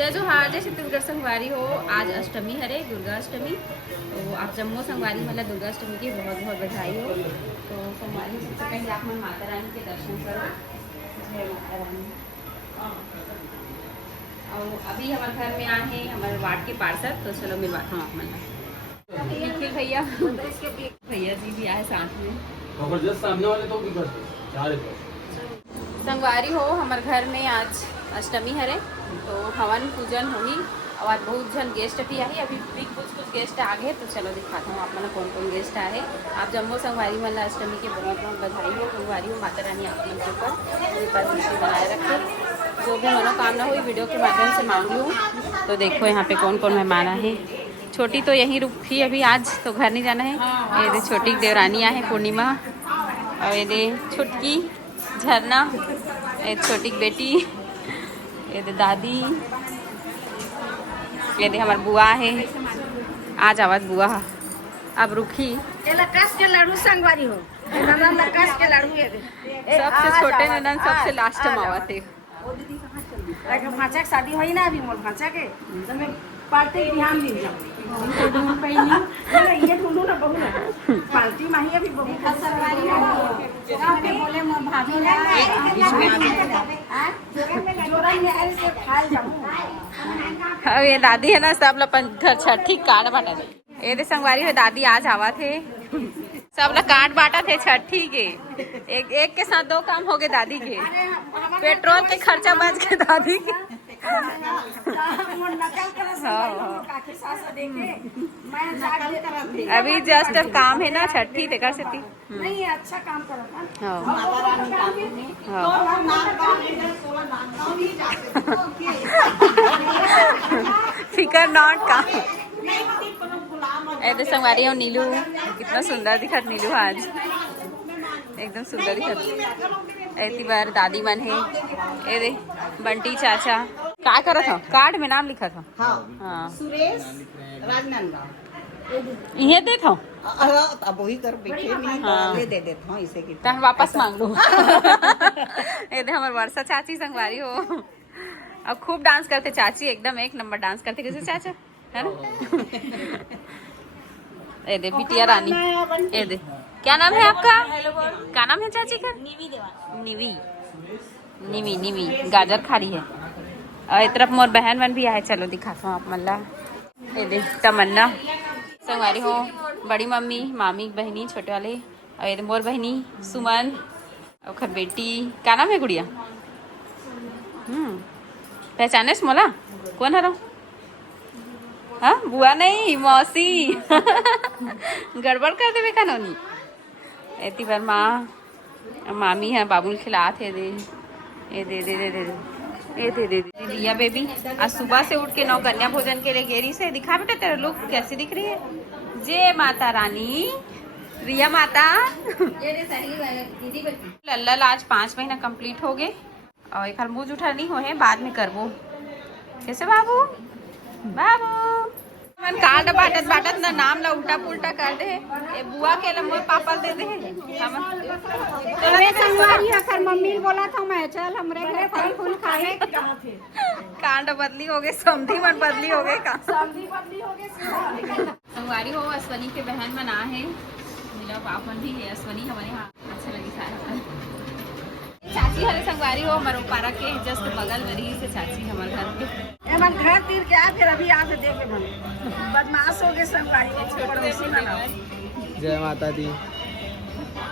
जय जोहार जय छत्तीसगढ़ संगवारी हो। आज अष्टमी हरे दुर्गा अष्टमी, तो आप जम्मू संगवारी मतलब दुर्गा अष्टमी की बहुत बहुत बधाई हो। तो संगवारी सबसे पहले आप मन माता रानी के दर्शन करो। जय माता रानी। और अभी हमारे घर में आए हैं हमारे वार्ड के पार्षद, तो चलो मिलवा हाँ मतलब निखिल भैया भैया जी भी आए साथ में। सामने वाले तो संगवारी हो हमारे घर में आज अष्टमी हरे, तो हवन पूजन होगी और आज बहुत जन गेस्ट भी आए। अभी भी कुछ गेस्ट आ गए, तो चलो दिखाता हूँ आप मतलब कौन कौन गेस्ट आए। आप जम्मू संगवारी मतलब अष्टमी के बहुत बहुत बधाई हो। संगवारी हो माता रानी आप लोगों पर खुशी बनाए रखे। जो भी मनोकामना हुई वीडियो के माध्यम से मांग लूँ। तो देखो यहाँ पे कौन कौन मेहमान आए। छोटी तो यहीं रुकी अभी, आज तो घर नहीं जाना है। ये छोटी देवरानी है पूर्णिमा, और ये छुटकी झरना, ये छोटी बेटी, ये दादी, ये हमार बुआ है। आज आवाज बुआ अब रुकी। ये लकाश के लाडू संगवारी हो, लकाश के लाडू सबसे छोटे ननन सबसे लास्ट में आवाते। भांचा के शादी हुई ना अभी मोर भांचा के तो मैं पार्टी ध्यान दी जाऊँ ये ढूंढू ना बहू ना पार्टी माही अभी बहू संगवारी हो बोले मोर भाभी ना जोरन में आए से खाए जाऊँ। अब ये दादी है ना सब लोग घर छठी कार्ड बांटा थे। ये दे संगवारी हो दादी आज आवा थे, सब लोग कार्ड बांटा थे छठी के। एक के साथ दो काम हो गए दादी के, पेट्रोल के खर्चा बच के दादी के। अभी जस्ट काम है ना छठी देखा से नहीं अच्छा काम करो फिकर नॉट काम। ऐसे संगवारी हो नीलू कितना सुंदर दिखत नीलू आज एकदम सुंदर दिखत। ऐसी बार दादी मन है। ए दे बंटी चाचा क्या करत हो, कार्ड में नाम लिखा था। हाँ सुरेश राजनांदगांव ये देत हो अब वही कर बैठे नहीं हाँ। ले दे देता हूँ इसे की तो हम वापस मांग लो। ये दे हमारे वर्षा चाची संगवारी हो। अब खूब डांस करते चाची, एकदम एक नंबर डांस करते कैसे चाचा है ना। ये दे बिटिया रानी। ये दे क्या नाम है आपका, क्या नाम है चाची का? निवी निवी निवी गाजर खा रही है। और एक तरफ मोर बहन मन भी आए, चलो दिखाता हूँ आप मल्ला। ये दे तमन्ना संगवारी हो, बड़ी मम्मी मामी बहनी छोटे वाले, और ये मोर बहनी सुमन और खर बेटी। क्या नाम है गुड़िया? पहचाने मोला कौन हरो? हाँ बुआ नहीं मौसी। गड़बड़ कर देवे कानूनी। ऐती बार माँ मामी है बाबुल खिलात है। दे ये दे दे दे दे ये दे दे दे रिया बेबी आज सुबह से उठ के नौ कन्या भोजन के लिए गेरी से। दिखा बेटा तेरा लुक कैसी दिख रही है। जय माता रानी रिया माता। लल्लल आज 5 महीना कंप्लीट हो गए और एक मुँह जूठा नहीं हो है, बाद में करबो। कैसे बाबू बाबू मन कार्ड बाटत बाटत ना नाम ला उल्टा पुल्टा कर दे। ए बुआ के लम्बो पापा दे दे। अरे संगवारी अकर मम्मी बोला था मैं चल हमरे घर फल फूल खाए। कांड बदली हो गए, समधी मन बदली हो गए का सब्जी बदली हो गई। संगवारी हो अश्वनी के बहन बना है, मिला पापन भी है अश्वनी हमारे। हाँ अच्छा लगी सारा। चाची हरे संगवारी हो मरोपारा के जस्ट बगल में रही से चाची हमारे घर के। एमन घर तीर के आ फिर अभी आ के देखे मन बदमाश हो गए संगवारी के पड़ोसी बना। जय माता दी।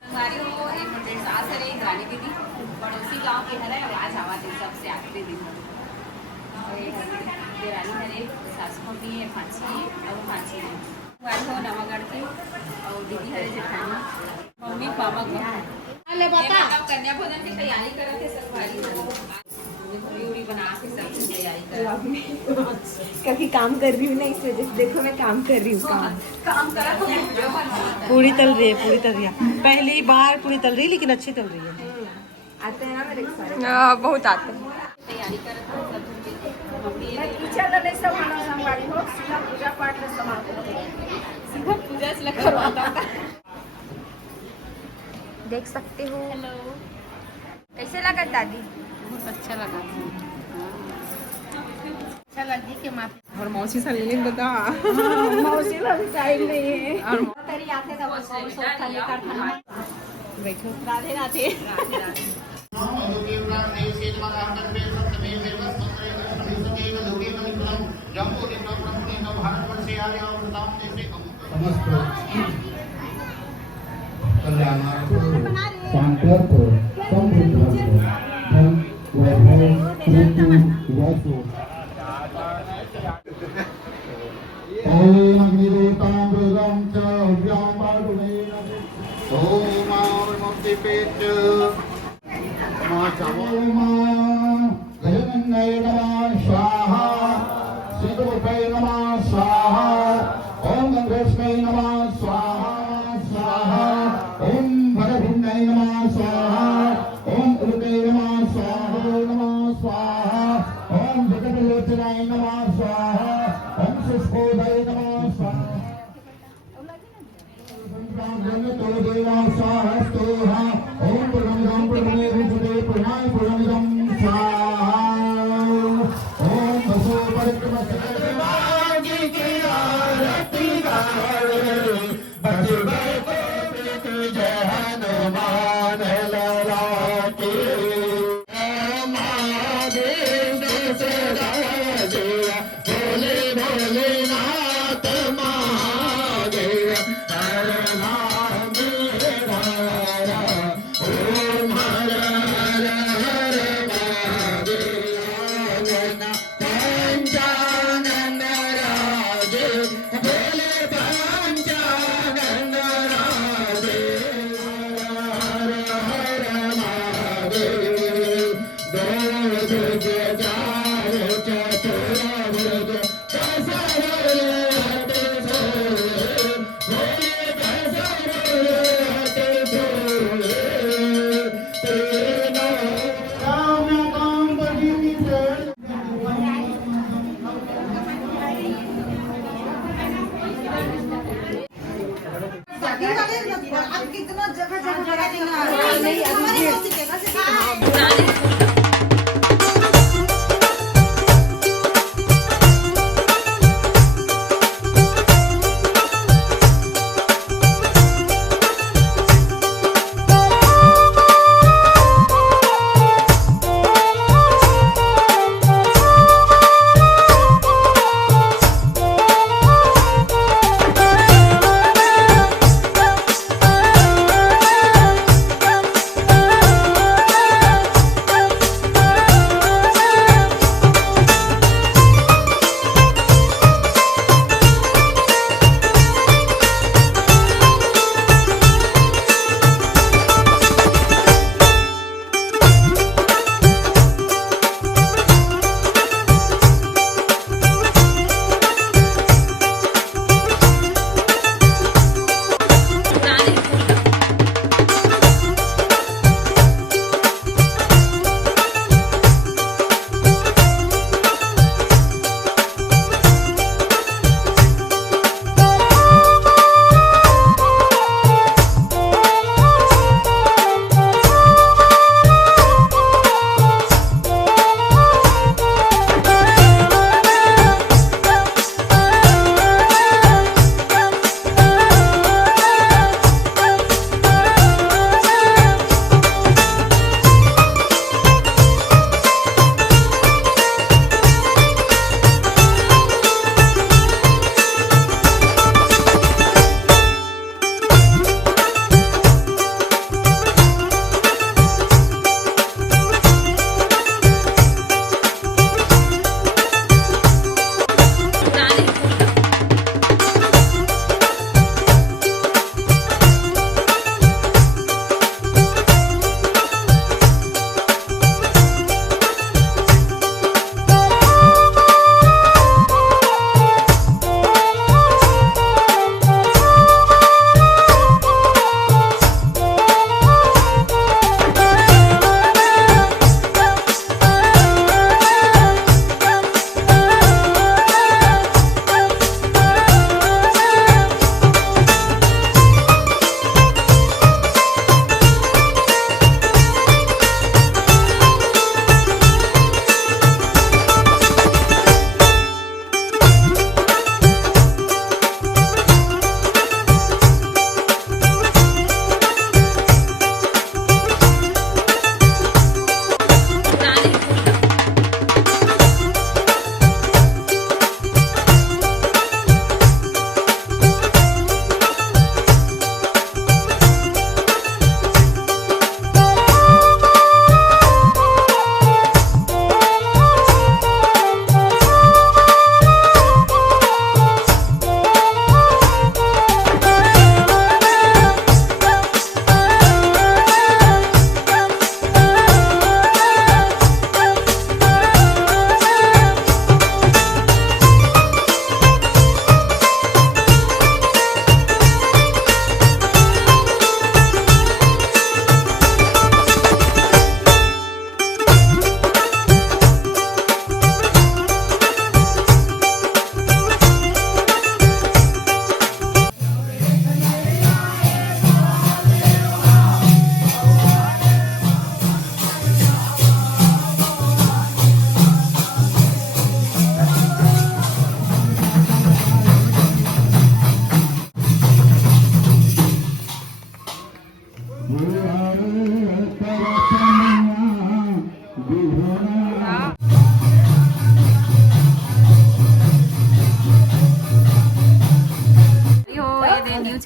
संगवारी हो एक मंदिर सास हरे रानी दीदी पड़ोसी गांव के हरे, आज आवा दिन सबसे आखिरी दिन ये रानी हरे सास मम्मी है फांसी है और फांसी है। संगवारी हो नवागढ़ के और दीदी हरे जेठानी मम्मी पापा को कन्या भोजन की तैयारी कर रहे थे। संगवारी पूरी बना के सब तैयारी कर कभी काम कर रही हूँ ना, इस वजह से देखो मैं काम कर रही हूँ। काम करा तो पूरी तल रही है, पूरी तल रही है। पहली बार पूरी तल रही लेकिन अच्छी तल रही है। आते हैं ना मेरे सारे बहुत आते हैं। तैयारी कर संगवारी हो सीधा पूजा पाठ में समाप्त सीधा पूजा से करवाता हूँ। देख सकते हो। हेलो कैसे लगा दादी? बहुत अच्छा लगा। और मौसी से ले बता मौसी लोग टाइम नहीं है और तेरी आते तो बहुत सोच लेकर खाना देखो राधे राधे कल्याण को सांकर को समृद्ध को धन वैभव ऋतु वासु ओम अग्निदेवतामृगं च हव्यां पादुनेन ओम मुक्तिपेच ओम गजनन्दाय नमः स्वाहा सिद्धरूपाय नमः स्वाहा ओम गंगेशाय नमः स्वाहा स्वाहा ओम भरभिन्नाय नमः स्वाहा ओम उलुकाय नमः स्वाहा नमः स्वाहा ओम जगद्लोचनाय नमः स्वाहा ओम सुस्पोदाय नमः स्वाहा तो देवा स्वाहा ओम प्रणमं प्रणमे रुद्रे प्रणय प्रणमिदं स्वाहा ओम बसो परिक्रमस्य मागी की आरती गावे बसवे को जय हनुमान ललाटे महादेव से राजे भोले भोले नाथ महादेव हर नाम मेरा ओम हर हर हर महादेव पंचानन राजे भोले पंचानन राजे हर हर महादेव दो चार चतुर अब कितना जगह जगह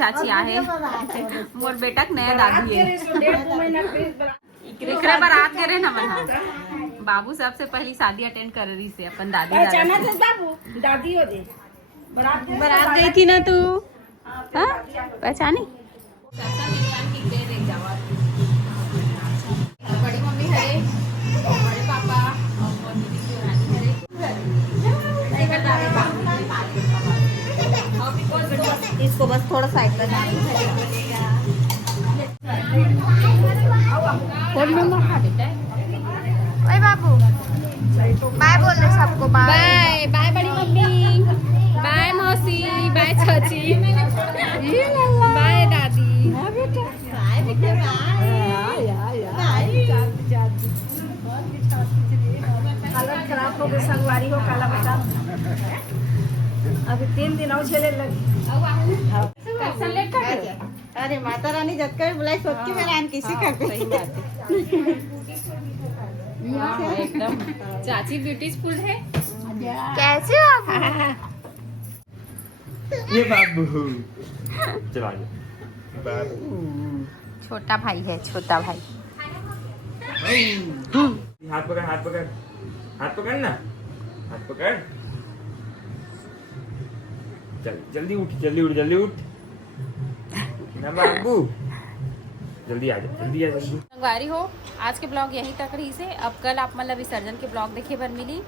चाची आहे मोर बेटा नया दादी है एकरा बारात करे ना मना बाबू सबसे पहली शादी अटेंड कर रही से अपन दादी दादी हो दे बारात गई थी ना तू हाँ पहचानी बड़ी मम्मी हरे बड़े पापा और दीदी हरे इसको बस थोड़ा साइड पर ओए बाबू बाय बोल दे सबको बाय बाय बाय बड़ी मम्मी बाय मौसी बाय चाची बाय दादी हालत खराब हो गई संगवारी हो काला बता अभी 3 दिन और चले लगे अरे माता रानी जब कभी बुलाई सोच के मेरा आन किसी करते एकदम चाची ब्यूटीफुल है कैसे हो आप ये बाबू चला बाबू छोटा भाई है छोटा भाई हाथ पकड़ हाथ पकड़ हाथ पकड़ ना हाथ पकड़ चल जल्दी उठ जल्दी उठ ना बाबू जल्दी आ जा जल्दी संगवारी हो आज के ब्लॉग यहीं तक रही से अब कल आप मतलब विसर्जन के ब्लॉग देखे पर मिली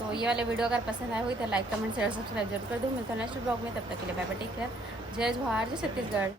तो ये वाले वीडियो अगर पसंद आए हुई तो लाइक कमेंट शेयर सब्सक्राइब जरूर कर दो मिलता है नेक्स्ट ब्लॉग में तब तक के लिए बाय बाय टेक केयर जय जवाहर जय छत्तीसगढ़।